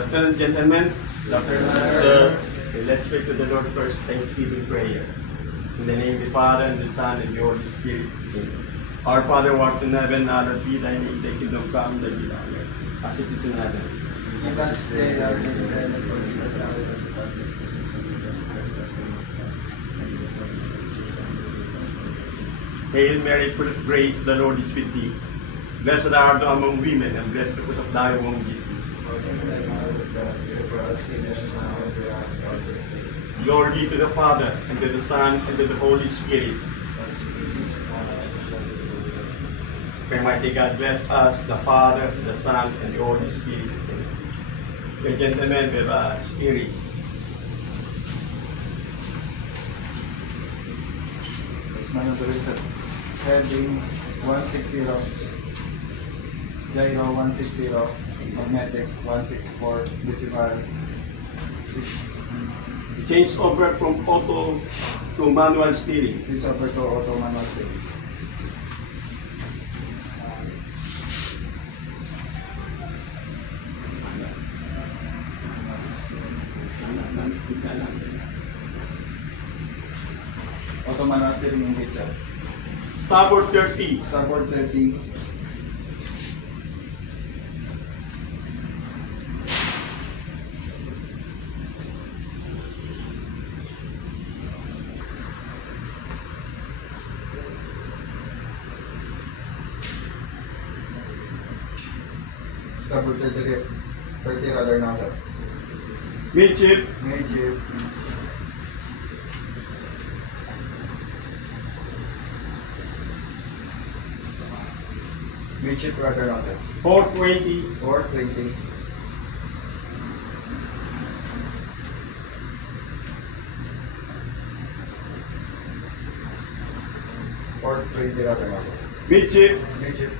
Gentlemen, gentlemen, sir, okay, let's pray to the Lord first, Thanksgiving prayer. In the name of the Father, and the Son, and the Holy Spirit. Amen. Our Father, who art in heaven, hallowed be thy name, thy kingdom come, thy will be done, as it is in heaven. Give us today our daily bread, and forgive us our trespasses. Hail Mary, full of grace, the Lord is with thee. Blessed art thou among women, and blessed the fruit of thy womb, Jesus. Glory be to the Father, and to the Son, and to the Holy Spirit. May mighty God bless us, the Father, the Son, and the Holy Spirit. Okay, gentlemen, we have a steering. Let's maneuver it, sir. Heading 160, gyro 160, magnetic 164, decimal 6. Change over from auto to manual steering. Please over to auto manual steering. Auto manual steering engage, sir. Starboard 30. Starboard 30. Starboard 30 radar now, sir. Midship. Midship. Midship radar now, sir. 420. 420. Or 20 radar now, sir. Midship. Midship.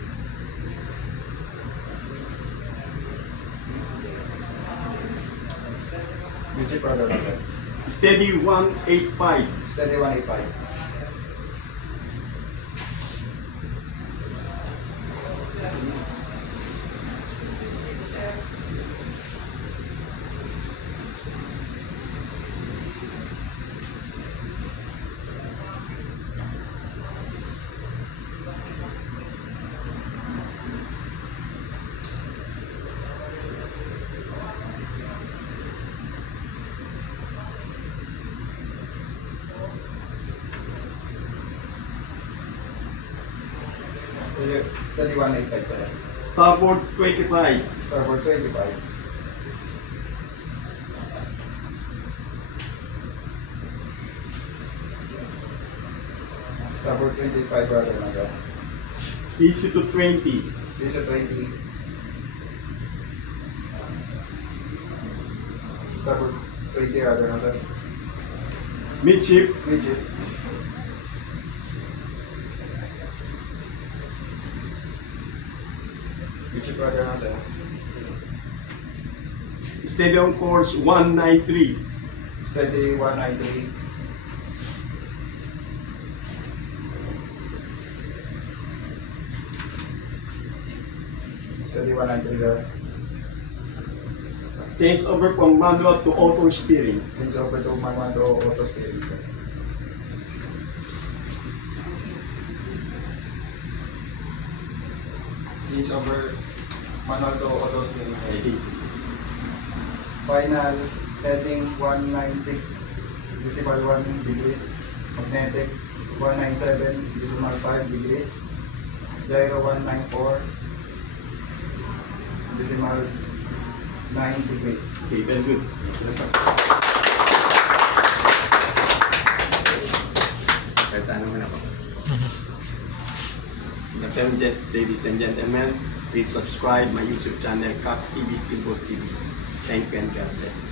Midship radar now, sir. Steady 185. Steady 185. Steady 185, sir. Starboard 25. Starboard 25. Starboard 25 radar na, sir. Easy to 20. This is 20. Starboard 20 radar na, sir. Midship. Midship. Midship radar na, sir. Steady on course 193. Steady 193. Steady 193, sir. Change over from manual to auto steering. Change over to manual to auto steering, sir. Change over manual to auto steering, sir. Okay. Final heading 196 decimal 1 degrees, magnetic 197 decimal 5 degrees, gyro 194 decimal 9 degrees. Okay, very good. Salta naman ako. Ladies and gentlemen, please subscribe my YouTube channel, Cap TV, Timbo TV. Thank you and God bless.